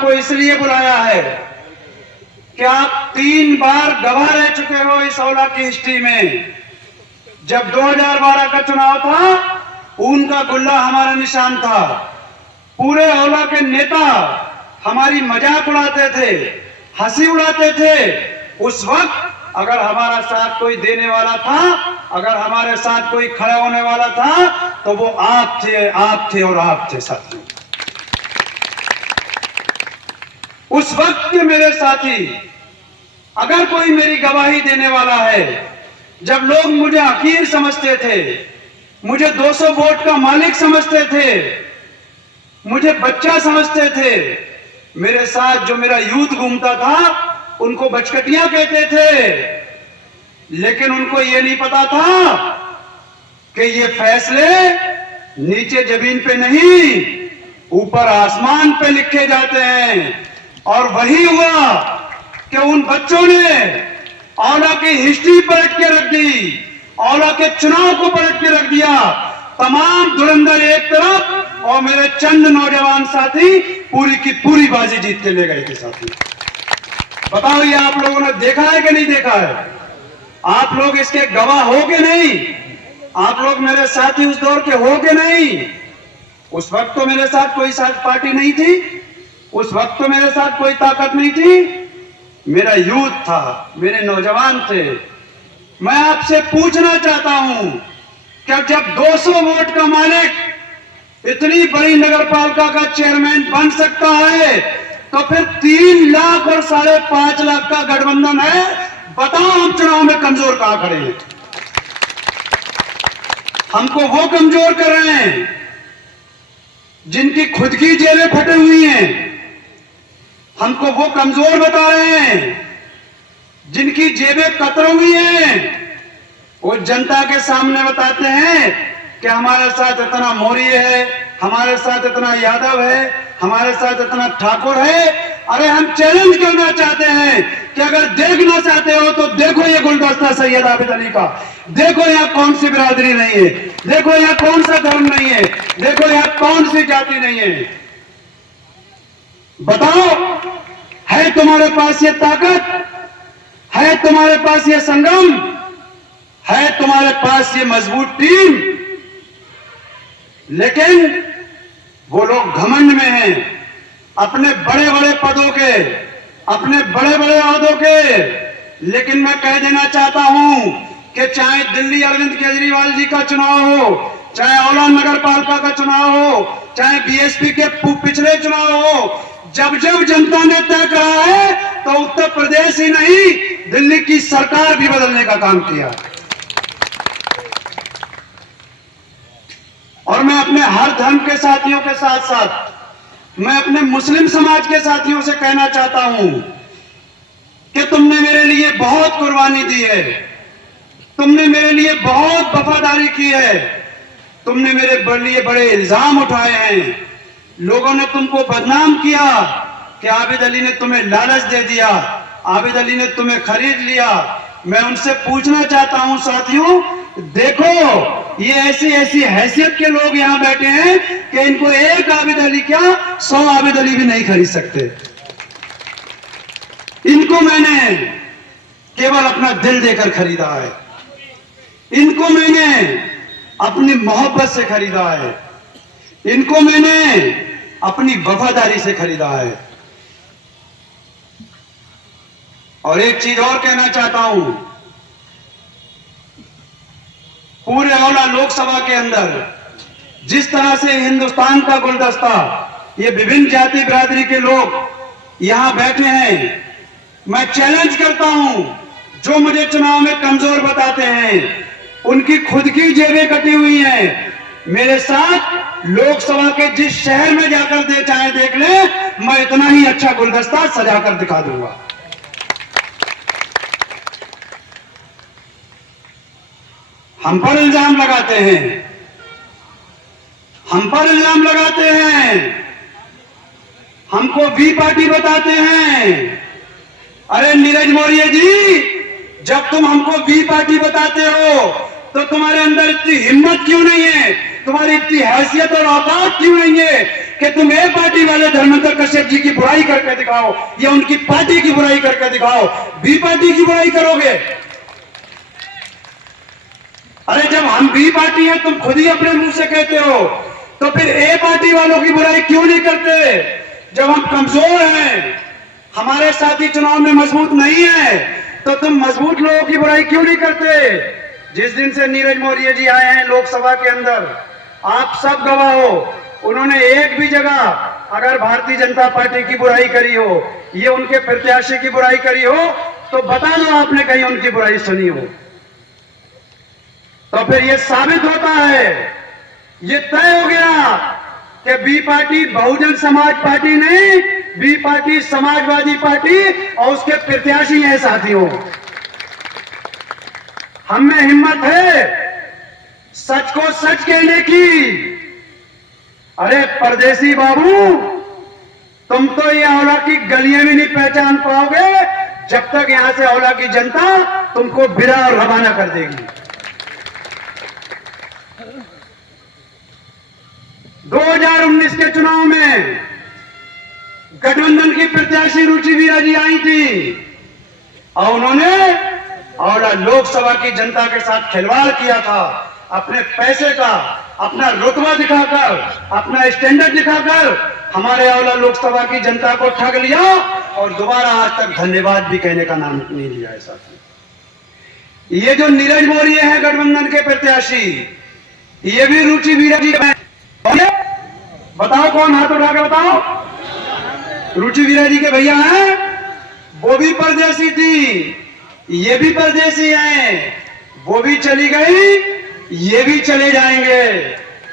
आपको इसलिए बुलाया है कि आप 3 बार गवाह रह चुके हो इस औला की हिस्ट्री में। जब 2012 का चुनाव था, ऊन का गुल्ला हमारा निशान था। पूरे औला के नेता हमारी मजाक उड़ाते थे, हंसी उड़ाते थे। उस वक्त अगर हमारा साथ कोई देने वाला था, अगर हमारे साथ कोई खड़ा होने वाला था, तो वो आप थे और आप थे साथियों। उस वक्त के मेरे साथी, अगर कोई मेरी गवाही देने वाला है, जब लोग मुझे हकीर समझते थे, मुझे 200 वोट का मालिक समझते थे, मुझे बच्चा समझते थे, मेरे साथ जो मेरा यूथ घूमता था उनको बचकटियां कहते थे। लेकिन उनको ये नहीं पता था कि ये फैसले नीचे जमीन पे नहीं, ऊपर आसमान पे लिखे जाते हैं। और वही हुआ कि उन बच्चों ने औला की हिस्ट्री पलट के रख दी, औला के चुनाव को पलट के रख दिया। तमाम धुरंधर एक तरफ और मेरे चंद नौजवान साथी पूरी की पूरी बाजी जीत के ले गए थे। साथी बताओ, ये आप लोगों ने देखा है कि नहीं देखा है? आप लोग इसके गवाह हो कि नहीं? आप लोग मेरे साथी उस दौर के हो कि नहीं? उस वक्त तो मेरे साथ कोई साथ पार्टी नहीं थी, उस वक्त तो मेरे साथ कोई ताकत नहीं थी। मेरा यूथ था, मेरे नौजवान थे। मैं आपसे पूछना चाहता हूं कि जब 200 वोट का मालिक इतनी बड़ी नगरपालिका का चेयरमैन बन सकता है, तो फिर 3 लाख और 5.5 लाख का गठबंधन है। बताओ, हम चुनाव में कमजोर कहां खड़े हैं? हमको वो कमजोर कर रहे हैं जिनकी खुद की जेबें फटी हुई हैं। हमको वो कमजोर बता रहे हैं जिनकी जेबें कतर हुई हैं। वो जनता के सामने बताते हैं कि हमारे साथ इतना मौर्य है, हमारे साथ इतना यादव है, हमारे साथ इतना ठाकुर है। अरे हम चैलेंज करना चाहते हैं कि अगर देखना चाहते हो तो देखो ये गुलदस्ता सैयद आबिद अली का, देखो यहाँ कौन सी बिरादरी नहीं है, देखो यहाँ कौन सा धर्म नहीं है, देखो यहाँ कौन सी जाति नहीं है। बताओ, है तुम्हारे पास ये ताकत? है तुम्हारे पास ये संगम? है तुम्हारे पास ये मजबूत टीम? लेकिन वो लोग घमंड में हैं, अपने बड़े बड़े पदों के, अपने बड़े बड़े ओहदों के। लेकिन मैं कह देना चाहता हूं कि चाहे दिल्ली अरविंद केजरीवाल जी का चुनाव हो, चाहे औला नगर पालिका का चुनाव हो, चाहे बीएसपी के पिछले चुनाव हो, जब जब जनता ने तय करा है तो उत्तर प्रदेश ही नहीं, दिल्ली की सरकार भी बदलने का काम किया। और मैं अपने हर धर्म के साथियों के साथ साथ मैं अपने मुस्लिम समाज के साथियों से कहना चाहता हूं कि तुमने मेरे लिए बहुत कुर्बानी दी है, तुमने मेरे लिए बहुत वफादारी की है, तुमने मेरे लिए बड़े इल्जाम उठाए हैं। लोगों ने तुमको बदनाम किया कि आबिद अली ने तुम्हें लालच दे दिया, आबिद अली ने तुम्हें खरीद लिया। मैं उनसे पूछना चाहता हूं साथियों, देखो ये ऐसी हैसियत के लोग यहां बैठे हैं कि इनको एक आबिद अली क्या 100 आबिद अली भी नहीं खरीद सकते। इनको मैंने केवल अपना दिल देकर खरीदा है, इनको मैंने अपनी मोहब्बत से खरीदा है, इनको मैंने अपनी वफादारी से खरीदा है। और एक चीज और कहना चाहता हूं, पूरे औला लोकसभा के अंदर जिस तरह से हिंदुस्तान का गुलदस्ता, ये विभिन्न जाति बिरादरी के लोग यहां बैठे हैं, मैं चैलेंज करता हूं, जो मुझे चुनाव में कमजोर बताते हैं, उनकी खुद की जेबें कटी हुई हैं, मेरे साथ लोकसभा के जिस शहर में जाकर चाहे देख ले, मैं इतना ही अच्छा गुलदस्ता सजाकर दिखा दूंगा। हम पर इल्जाम लगाते हैं, हम पर इल्जाम लगाते हैं, हमको वी पार्टी बताते हैं। अरे नीरज मौर्य जी, जब तुम हमको वी पार्टी बताते हो तो तुम्हारे अंदर इतनी हिम्मत क्यों नहीं है, तुम्हारी इतनी हैसियत और औकात क्यों नहीं है कि तुम ए पार्टी वाले धर्मेंद्र कश्यप जी की बुराई करके दिखाओ या उनकी पार्टी की बुराई करके दिखाओ, बी पार्टी की बुराई करोगे। अरे जब हम बी पार्टी है, तुम खुद ही अपने मुंह से कहते हो, तो फिर ए पार्टी वालों की बुराई क्यों नहीं करते? जब हम कमजोर हैं, हमारे साथी चुनाव में मजबूत नहीं है, तो तुम मजबूत लोगों की बुराई क्यों नहीं करते? जिस दिन से नीरज मौर्य जी आए हैं लोकसभा के अंदर, आप सब गवाह हो, उन्होंने एक भी जगह अगर भारतीय जनता पार्टी की बुराई करी हो, ये उनके प्रत्याशी की बुराई करी हो, तो बता दो आपने कहीं उनकी बुराई सुनी हो। तो फिर ये साबित होता है, ये तय हो गया कि B party Bahujan Samaj party नहीं, बी पार्टी समाजवादी पार्टी और उसके प्रत्याशी हैं साथियों। हम में हिम्मत है सच को सच कहने की। अरे परदेसी बाबू, तुम तो ये औला की गलियां भी नहीं पहचान पाओगे जब तक यहां से औला की जनता तुमको बिरा और रवाना कर देगी। 2019 के चुनाव में गठबंधन की प्रत्याशी रुचि वीरा जी आई थी और उन्होंने और लोकसभा की जनता के साथ खिलवाड़ किया था। अपने पैसे का, अपना रुतबा दिखाकर, अपना स्टैंडर्ड दिखाकर हमारे औला लोकसभा की जनता को ठग लिया और दोबारा आज तक धन्यवाद भी कहने का नाम नहीं लिया है साथी। ये जो नीरज मौर्य है गठबंधन के प्रत्याशी, ये भी रुचि वीरा जी का। बताओ कौन, हाथ उठा के बताओ। रुचि वीरा जी के भैया हैं, वो भी परदेसी थी, ये भी परदेसी हैं, वो भी चली गई, ये भी चले जाएंगे,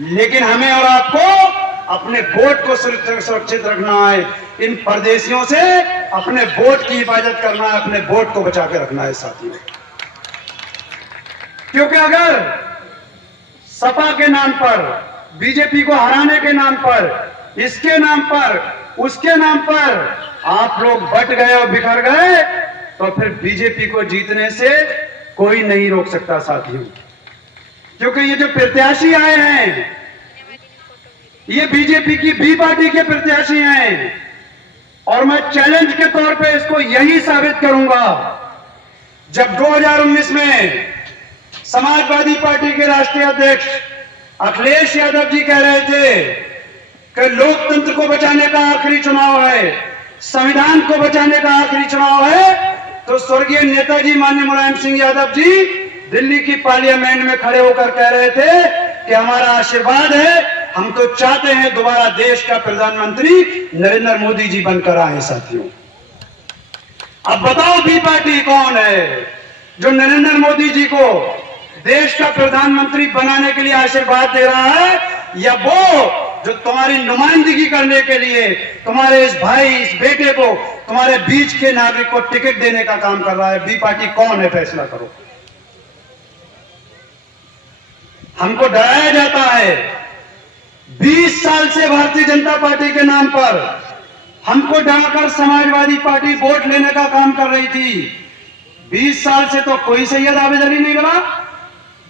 लेकिन हमें और आपको अपने वोट को सुरक्षित रखना है। इन परदेशियों से अपने वोट की हिफाजत करना है, अपने वोट को बचा के रखना है साथियों। क्योंकि अगर सपा के नाम पर, बीजेपी को हराने के नाम पर, इसके नाम पर, उसके नाम पर आप लोग बट गए और बिखर गए, तो फिर बीजेपी को जीतने से कोई नहीं रोक सकता साथियों। क्योंकि ये जो प्रत्याशी आए हैं, ये बीजेपी की बी पार्टी के प्रत्याशी हैं और मैं चैलेंज के तौर पे इसको यही साबित करूंगा। जब 2019 में समाजवादी पार्टी के राष्ट्रीय अध्यक्ष अखिलेश यादव जी कह रहे थे कि लोकतंत्र को बचाने का आखिरी चुनाव है, संविधान को बचाने का आखिरी चुनाव है, तो स्वर्गीय नेताजी माननीय मुलायम सिंह यादव जी दिल्ली की पार्लियामेंट में खड़े होकर कह रहे थे कि हमारा आशीर्वाद है, हम तो चाहते हैं दोबारा देश का प्रधानमंत्री नरेंद्र मोदी जी बनकर आए साथियों। अब बताओ बी पार्टी कौन है जो नरेंद्र मोदी जी को देश का प्रधानमंत्री बनाने के लिए आशीर्वाद दे रहा है, या वो जो तुम्हारी नुमाइंदगी करने के लिए तुम्हारे इस भाई, इस बेटे को, तुम्हारे बीच के नागरिक को टिकट देने का काम कर रहा है? बी पार्टी कौन है, फैसला करो। हमको डराया जाता है, 20 साल से भारतीय जनता पार्टी के नाम पर हमको डराकर समाजवादी पार्टी वोट लेने का काम कर रही थी। 20 साल से तो कोई सैयद आबिद अली नहीं बना,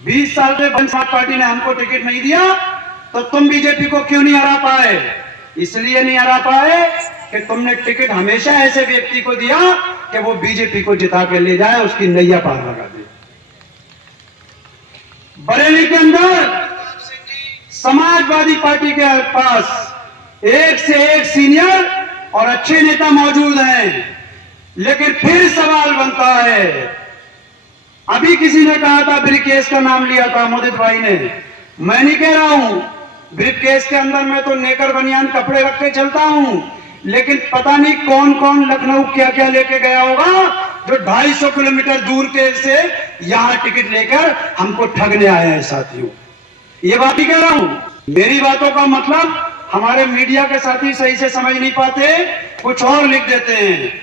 20 साल से समाज पार्टी ने हमको टिकट नहीं दिया, तो तुम बीजेपी को क्यों नहीं हरा पाए? इसलिए नहीं हरा पाए कि तुमने टिकट हमेशा ऐसे व्यक्ति को दिया कि वो बीजेपी को जिता के ले जाए, उसकी नैया पार लगा दे। बरेली के अंदर समाजवादी पार्टी के पास एक से एक सीनियर और अच्छे नेता मौजूद हैं, लेकिन फिर सवाल बनता है, अभी किसी ने कहा था, ब्रीफकेस का नाम लिया था मोदित भाई ने, मैं नहीं कह रहा हूं, ब्रीफकेस के अंदर मैं तो नेकर बनियान कपड़े रख के चलता हूं, लेकिन पता नहीं कौन कौन लखनऊ क्या क्या लेके गया होगा जो 250 किलोमीटर दूर के से यहां टिकट लेकर हमको ठगने आए हैं साथियों। ये बात ही कह रहा हूं, मेरी बातों का मतलब हमारे मीडिया के साथी सही से समझ नहीं पाते, कुछ और लिख देते हैं।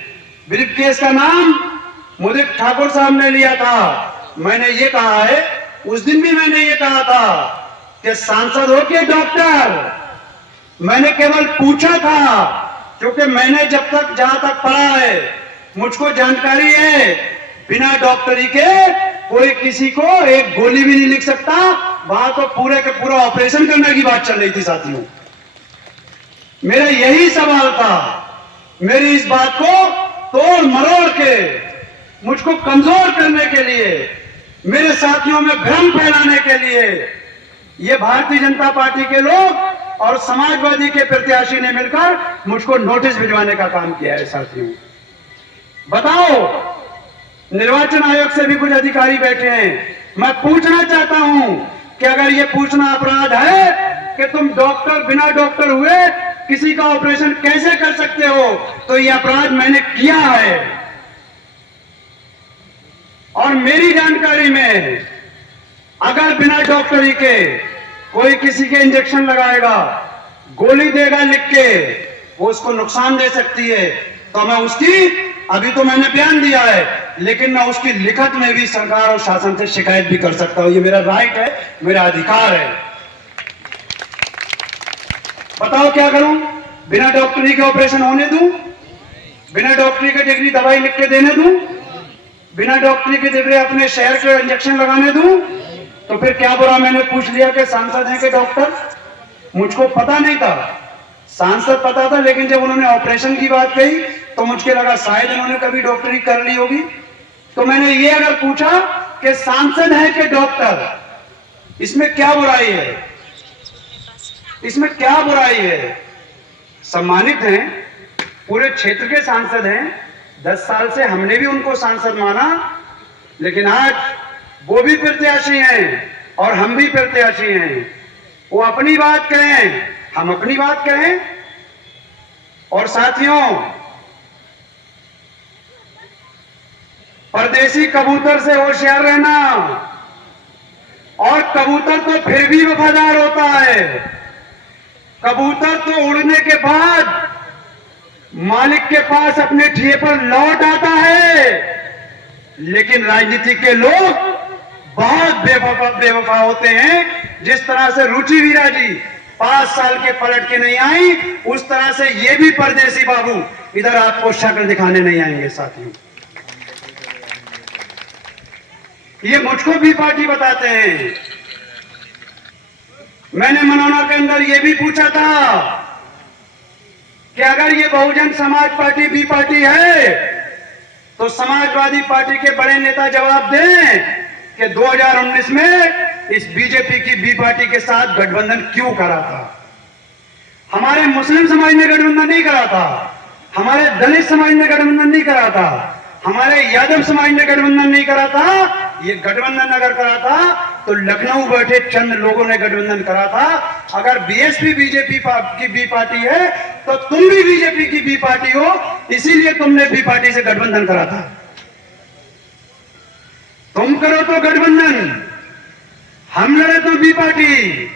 ब्रीफकेस का नाम मुदित ठाकुर साहब ने लिया था। मैंने ये कहा है, उस दिन भी मैंने ये कहा था कि सांसद हो के डॉक्टर, मैंने केवल पूछा था, क्योंकि मैंने जब तक जहां तक पढ़ा है, मुझको जानकारी है, बिना डॉक्टरी के कोई किसी को एक गोली भी नहीं लिख सकता। वहां तो पूरे के पूरा ऑपरेशन करने की बात चल रही थी साथियों। मेरा यही सवाल था। मेरी इस बात को तोड़ मरोड़ के मुझको कमजोर करने के लिए, मेरे साथियों में भ्रम फैलाने के लिए ये भारतीय जनता पार्टी के लोग और समाजवादी के प्रत्याशी ने मिलकर मुझको नोटिस भिजवाने का काम किया है। साथियों, बताओ, निर्वाचन आयोग से भी कुछ अधिकारी बैठे हैं। मैं पूछना चाहता हूं कि अगर ये पूछना अपराध है कि तुम डॉक्टर बिना डॉक्टर हुए किसी का ऑपरेशन कैसे कर सकते हो, तो ये अपराध मैंने किया है। और मेरी जानकारी में अगर बिना डॉक्टरी के कोई किसी के इंजेक्शन लगाएगा, गोली देगा लिख के, वो उसको नुकसान दे सकती है, तो मैं उसकी, अभी तो मैंने बयान दिया है, लेकिन मैं उसकी लिखत में भी सरकार और शासन से शिकायत भी कर सकता हूं। ये मेरा राइट है, मेरा अधिकार है। बताओ क्या करूं? बिना डॉक्टरी के ऑपरेशन होने दूं? बिना डॉक्टरी के डिग्री दवाई लिख के देने दूं? बिना डॉक्टरी के डिग्री अपने शहर के इंजेक्शन लगाने दूं? तो फिर क्या बुरा मैंने पूछ लिया कि सांसद हैं कि डॉक्टर? मुझको पता नहीं था, सांसद पता था, लेकिन जब उन्होंने ऑपरेशन की बात कही तो मुझको लगा शायद उन्होंने कभी डॉक्टरी कर ली होगी। तो मैंने ये अगर पूछा कि सांसद है कि डॉक्टर, इसमें क्या बुराई है? इसमें क्या बुराई है? सम्मानित हैं, पूरे क्षेत्र के सांसद हैं, 10 साल से हमने भी उनको सांसद माना, लेकिन आज वो भी प्रत्याशी हैं और हम भी प्रत्याशी हैं। वो अपनी बात कहें, हम अपनी बात कहें। और साथियों, परदेसी कबूतर से होशियार रहना। और कबूतर तो फिर भी वफादार होता है। कबूतर तो उड़ने के बाद मालिक के पास अपने ठिये पर लौट आता है, लेकिन राजनीति के लोग बहुत बेवफा होते हैं। जिस तरह से रुचि वीरा जी 5 साल के पलट के नहीं आई, उस तरह से ये भी परदेसी बाबू इधर आपको शक्ल दिखाने नहीं आएंगे। साथियों, ये मुझको भी पार्टी बताते हैं। मैंने मनोना के अंदर ये भी पूछा था कि अगर ये Bahujan Samaj party B party है, तो समाजवादी पार्टी के बड़े नेता जवाब दें कि 2019 में इस बीजेपी की बी पार्टी के साथ गठबंधन क्यों करा था। हमारे मुस्लिम समाज ने गठबंधन नहीं करा था, हमारे दलित समाज ने गठबंधन नहीं करा था, हमारे यादव समाज ने गठबंधन नहीं करा था। ये गठबंधन अगर करा था तो लखनऊ बैठे चंद लोगों ने गठबंधन करा था। अगर बीएसपी बीजेपी की बी पार्टी है तो तुम भी बीजेपी की बी पार्टी हो, इसीलिए तुमने बी पार्टी से गठबंधन करा था। तुम करो तो गठबंधन, हम लड़े तो बी पार्टी।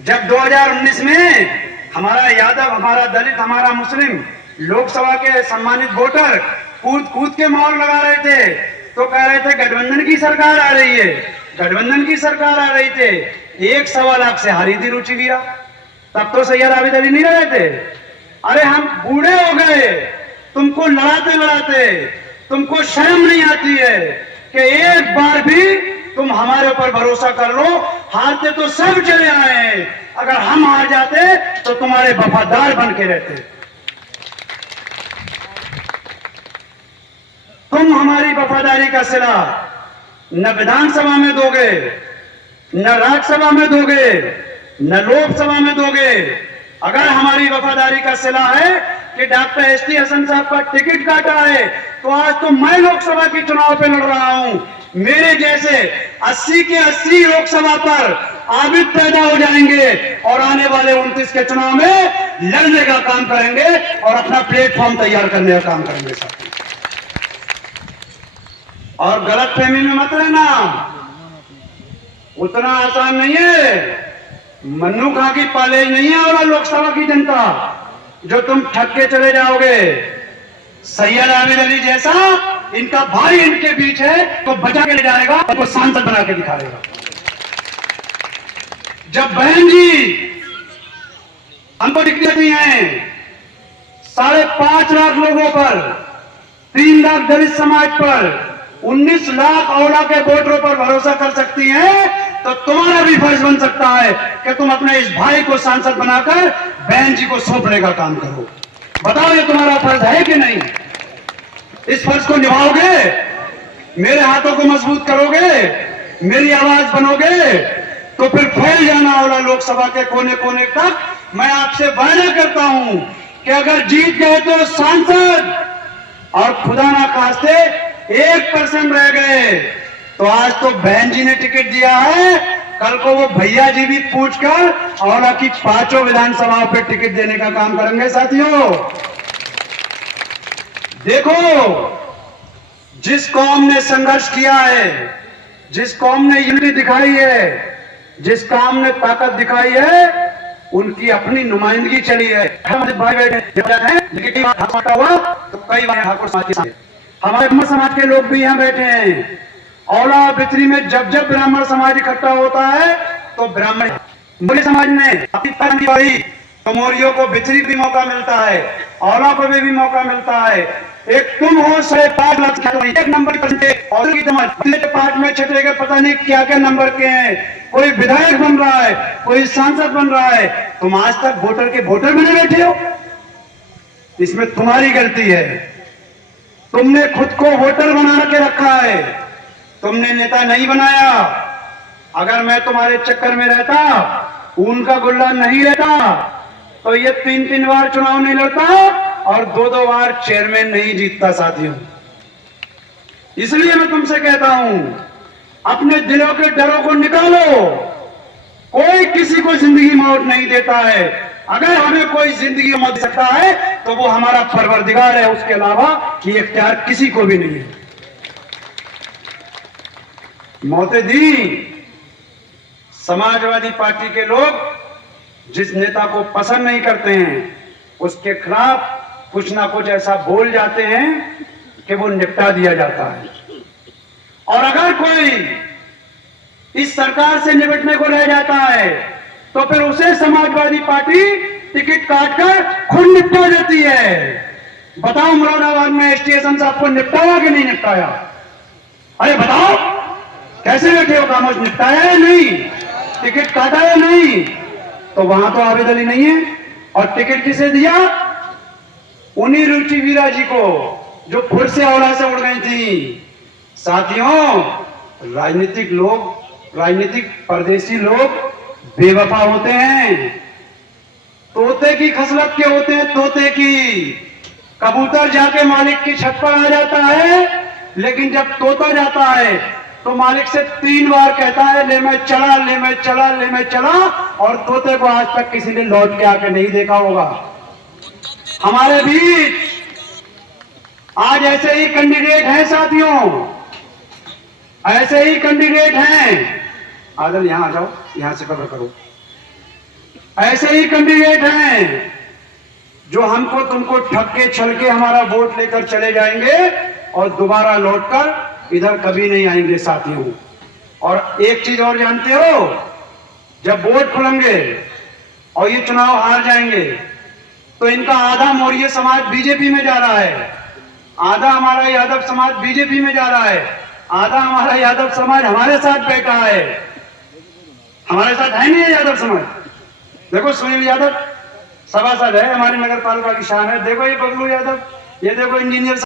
जब 2019 में हमारा यादव, हमारा दलित, हमारा मुस्लिम लोकसभा के सम्मानित वोटर कूद कूद के मोहर लगा रहे थे, तो कह रहे थे गठबंधन की सरकार आ रही है, गठबंधन की सरकार आ रही थे। 1.25 लाख से हारी थी रुचि वीरा, तब तो सैयद आबिद अली नहीं रहे थे। अरे हम बूढ़े हो गए, तुमको लड़ाते लड़ाते तुमको शर्म नहीं आती है कि एक बार भी तुम हमारे ऊपर भरोसा कर लो। हारते तो सब चले आए हैं, अगर हम हार जाते तो तुम्हारे वफादार बन के रहते। तुम हमारी वफादारी का सिला न विधानसभा में दोगे, न राज्यसभा में दोगे, न लोकसभा में दोगे। अगर हमारी वफादारी का सिला है कि डॉक्टर एसटी हसन साहब का टिकट काटा है, तो आज तो मैं लोकसभा के चुनाव पे लड़ रहा हूं। मेरे जैसे 80 के 80 लोकसभा पर आबिद पैदा हो जाएंगे और आने वाले 29 के चुनाव में लड़ने का काम करेंगे और अपना प्लेटफॉर्म तैयार करने का काम करेंगे। साथ और गलत फहमी में मत रहना, उतना आसान नहीं है। मन्नू खां की पालेज नहीं है और लोकसभा की जनता जो तुम ठग के चले जाओगे। सैयद आबिद अली जैसा इनका भाई इनके बीच है तो बचा के ले जाएगा, तो सांसद बना के दिखाएगा। जब बहन जी हमको दिखती हैं 5.5 लाख लोगों पर, 3 लाख दलित समाज पर, 19 लाख औला के वोटरों पर भरोसा कर सकती हैं, तो तुम्हारा भी फर्ज बन सकता है कि तुम अपने इस भाई को सांसद बनाकर बहन जी को सौंपने का काम करो। बताओ ये तुम्हारा फर्ज है कि नहीं? इस फर्ज को निभाओगे? मेरे हाथों को मजबूत करोगे? मेरी आवाज बनोगे? तो फिर फैल जाना होगा लोकसभा के कोने कोने तक। मैं आपसे वादा करता हूं कि अगर जीत गए तो सांसद, और खुदा ना खास्ते 1% रह गए तो आज तो बहन जी ने टिकट दिया है, कल को वो भैया जी भी पूछकर और आपकी 5 विधानसभाओं पे टिकट देने का काम करेंगे। साथियों देखो, जिस कौम ने संघर्ष किया है, जिस कौम ने यूनिटी दिखाई है, जिस कौम ने ताकत दिखाई है, उनकी अपनी नुमाइंदगी चली है। हमारे भाई बैठे हैं, लेकिन हुआ तो कई बार ठाकुर समाज के साथ हमारे ब्राह्मण समाज के लोग भी यहाँ बैठे हैं। औला बिचरी में जब जब ब्राह्मण समाज इकट्ठा होता है तो ब्राह्मण मौर्य समाज ने अपनी तो मौर्यों को बिचरी भी मौका मिलता है, औला को भी मौका मिलता है। एक तुम हो 5.5 लाख एक नंबर और पार्ट में छठे के पता नहीं क्या क्या नंबर के हैं। कोई विधायक बन रहा है, कोई सांसद बन रहा है, तुम आज तक वोटर के वोटर बने बैठे हो। इसमें तुम्हारी गलती है। तुमने खुद को वोटर बना के रखा है, तुमने नेता नहीं बनाया। अगर मैं तुम्हारे चक्कर में रहता, उनका गुल्ला नहीं रहता, तो ये 3-3 बार चुनाव नहीं लड़ता और 2-2 बार चेयरमैन नहीं जीतता। साथियों इसलिए मैं तुमसे कहता हूं, अपने दिलों के डरों को निकालो। कोई किसी को जिंदगी मौत नहीं देता है। अगर हमें कोई जिंदगी मौत दे सकता है तो वो हमारा परवरदिगार है, उसके अलावा ये इख्तियार किसी को भी नहीं है। मौतें दी। समाजवादी पार्टी के लोग जिस नेता को पसंद नहीं करते हैं उसके खिलाफ कुछ ना कुछ ऐसा बोल जाते हैं कि वो निपटा दिया जाता है। और अगर कोई इस सरकार से निपटने को रह जाता है तो फिर उसे समाजवादी पार्टी टिकट काटकर खुद निपटा देती है। बताओ मुरादाबाद में स्टेशन साहब को निपटाया कि नहीं निपटाया? अरे बताओ, कैसे बैठे हो? कामोश निपटाया है नहीं? टिकट काटा है नहीं? तो वहां तो आबिद अली नहीं है। और टिकट किसे दिया? उन्हीं रुचि वीरा जी को जो फिर से औला से उड़ गई थी। साथियों राजनीतिक लोग, राजनीतिक परदेसी लोग बेवफा होते हैं। तोते की खसलत के होते हैं, तोते की। कबूतर जाके मालिक की छत पर आ जाता है, लेकिन जब तोता जाता है तो मालिक से 3 बार कहता है ले मैं चला, ले मैं चला, ले मैं चला, और तोते को आज तक किसी ने लौट के आके नहीं देखा होगा। हमारे बीच आज ऐसे ही कैंडिडेट हैं साथियों, ऐसे ही कैंडिडेट हैं। आदल यहां आ जाओ, यहां से कवर करो। ऐसे ही कैंडिडेट हैं जो हमको तुमको ठग के छल के हमारा वोट लेकर चले जाएंगे और दोबारा लौटकर इधर कभी नहीं आएंगे। साथियों और एक चीज और जानते हो, जब वोट खुलेंगे और ये चुनाव हार जाएंगे तो इनका आधा मौर्य समाज बीजेपी में जा रहा है, आधा हमारा यादव समाज बीजेपी में जा रहा है, आधा हमारा यादव समाज हमारे साथ बैठा है। हमारे साथ है नहीं यादव समाज। देखो सुनील यादव सभासद है, हमारी नगर पालिका की शान है। देखो ये बबलू यादव, ये देखो इंजीनियर